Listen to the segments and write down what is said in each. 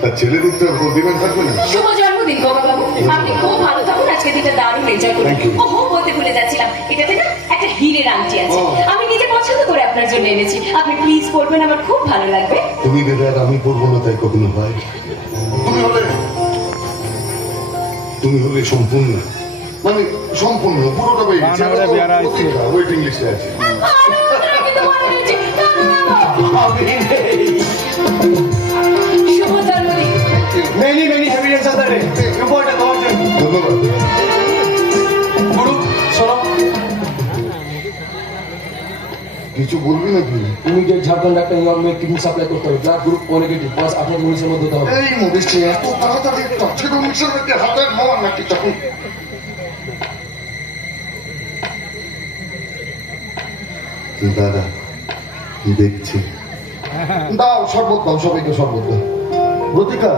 তার ছেলের উত্তর ডিমান্ড থাকবে না। শুভ জন্মদিন বাবু আপনি খুব ভালো থাকুন আজকে দিনটা দারুণ এনজয় করুন you. বলতে ভুলে যাচ্ছিলাম। এটাতে না একটা হীরের আংটি আছে। আমি নিজে পছন্দ করে আপনার জন্য এনেছি। আপনি প্লিজ পড়বেন আমার খুব ভালো লাগবে। তুমি দেবে আর আমি পড়ব না তাই কখনো হয়? তুমি হলে তুমি হলে সম্পূর্ণ। মানে সম্পূর্ণ পুরোটা পেয়ে গেছে। ওয়েটিং লিস্টে আছে। ওরা Many, many happy days are there. You got a thousand. ধন্যবাদ গুরু শোনো কিছু বলবি নাকি? ইমিডিয়েট ঝাড়খণ্ড একটা ইয়ং মেয়ে কিডনি সাপ্লাই করতে হবে blood group O negative plus আপনার উনিশের মধ্যে হতে হবে। এই মুভিসে এত তাড়াতাড়ি ছেলে মিশর মধ্যে হাতের মার নাকি তখন? দাদা দেখছি? দাও শরবত দাও সবাইকে শরবত দাও। রতিকা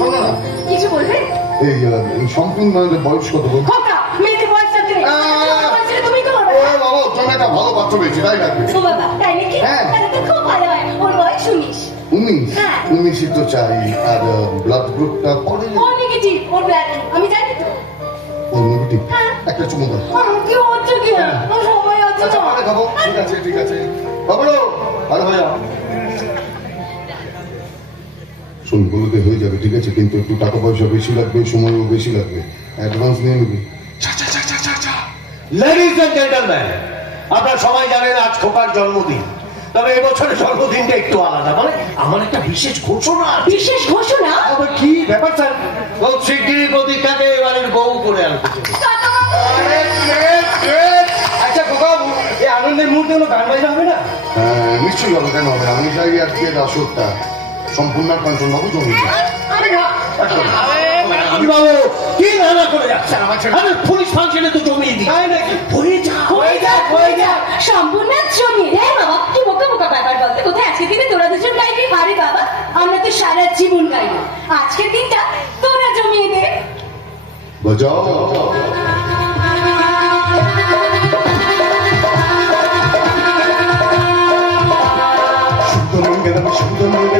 শোনো না কিছু বলবেন এই এই সম্পূর্ণ বয়স কত বল খোকা মেয়েতে বয়স আহ! বয়সে তুমি তো ও বাবা তুমি একটা ভালো বাচ্চা পেয়েছি তাই রাখবে ও বাবা তাই নাকি? হ্যাঁ। তো খুব ভালো হয়। ওর বয়স উনিশ। উনিশ? হ্যাঁ। উনিশই তো চাই আর ব্লাড গ্রুপটা পরে ও নেগেটিভ ওর ব্লাড আমি জানি তো। ও নেগেটিভ হ্যাঁ। একটা চুমু দাও। কি হচ্ছে কি? ও সবাই আছে আচ্ছা তো পরে খাব ঠিক আছে ঠিক আছে। বাবলো ভালো হয়ে যাও হয়ে যাবে ঠিক আছে? কিন্তু একটু টাকা পয়সা বেশি লাগবে সময়ও বেশি লাগবে। অ্যাডভান্স নিয়ে নিবি। লেডিজ এন্ড জেন্টলম্যান আপনারা সবাই জানেন আজ খোকার জন্মদিন। তবে এবছরের জন্মদিনটা একটু আলাদা। মানে আমার একটা বিশেষ ঘোষণা বিশেষ ঘোষণা? তবে কি ব্যাপার স্যার? খুব শিগগিরই প্রতীক্ষাকে এবারের বউ করে আনতে আচ্ছা খোকা এই আনন্দের মুহূর্তে কোনো গান বাজনা হবে না? হ্যাঁ নিশ্চয়ই হবে। কেন হবে আমি চাই আজকে আসরটা। সম্পূর্ণ কাঞ্চন বাবু জমি আমি বাবু কি নানা করে যাচ্ছেন আমার আমি পুলিশ ফাংশনে তো জমিয়ে দিই তাই নাকি? হয়ে যা হয়ে যাক হয়ে যাক সম্পূর্ণ জমি। রে বাবা কি বোকা বোকা ব্যাপার বলতে? কোথায় আজকে দিনে তোরা দুজন গাইবি? আরে বাবা আমরা তো সারা জীবন গাইব। আজকের দিনটা তোরা জমিয়ে দে। বাজাও। মঙ্গলম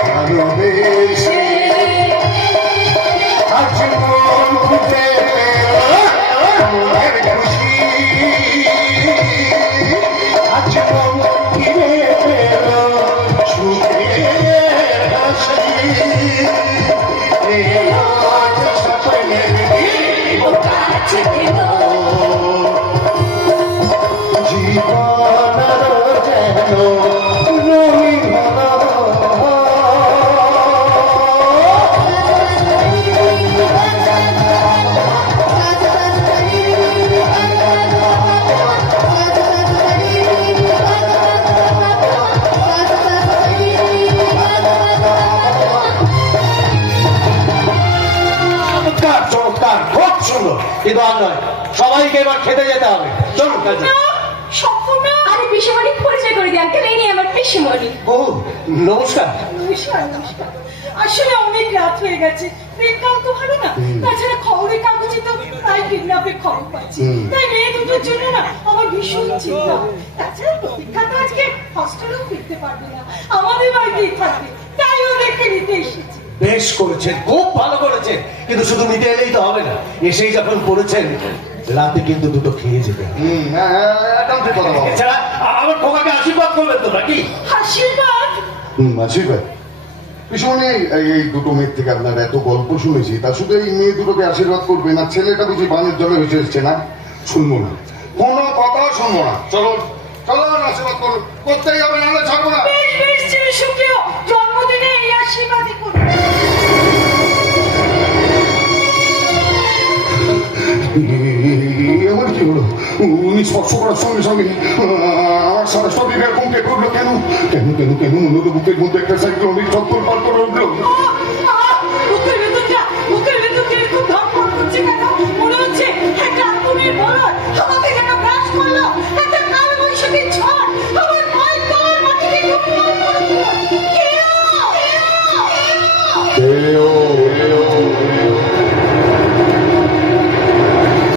ভালোবেসে আজ মন খুঁজে এবার খেতে যেতে হবে। চলুন কাজে। সম্পূর্ণ আরে পিসিমণি পরিচয় করে দিই আঙ্কেল এই নিয়ে আমার পিসিমণি বহু নমস্কার। নমস্কার নমস্কার। আসলে অনেক রাত হয়ে গেছে দিনকাল তো ভালো না। তাছাড়া খবরের কাগজে তো তাই কিডন্যাপের খবর পাচ্ছি। তাই মেয়ে দুটোর জন্য না আমার ভীষণ চিন্তা। তাছাড়া প্রতীক্ষা তো আজকে হস্টেলেও ফিরতে পারবে না। আমাদের বাড়িতেই থাকবে। তাই ওদেরকে নিতে এসেছি। বেশ করেছেন খুব ভালো করেছেন কিন্তু শুধু নিতে এলেই তো হবে না। এসেই যখন পড়েছেন রাতে কিন্তু দুটো খেয়ে যেতে হ্যাঁ, হ্যাঁ, একদম ঠিক কথা এছাড়া আমার খোকাকে আশীর্বাদ করবেন তো নাকি? আশীর্বাদ? হুম মাসির পিছনে এই এই দুটো মেয়ের থেকে আপনার এত গল্প শুনেছি তা শুধু এই মেয়ে দুটোকে আশীর্বাদ করবে না ছেলেটা বুঝি বানের জলে ভেসে এসছে না? শুনব না। কোনো কথা শুনব না। চলো চলো আশীর্বাদ করো করতেই হবে নাহলে ছাড়বো না। উনি স্পর্শ করার সঙ্গে সঙ্গে আমার সারা শরীর এরকম কেঁপে উঠল কেন কেন কেন কেন বুকের মধ্যে একটা সাইক্লোনিক চত্বর পার করে উঠল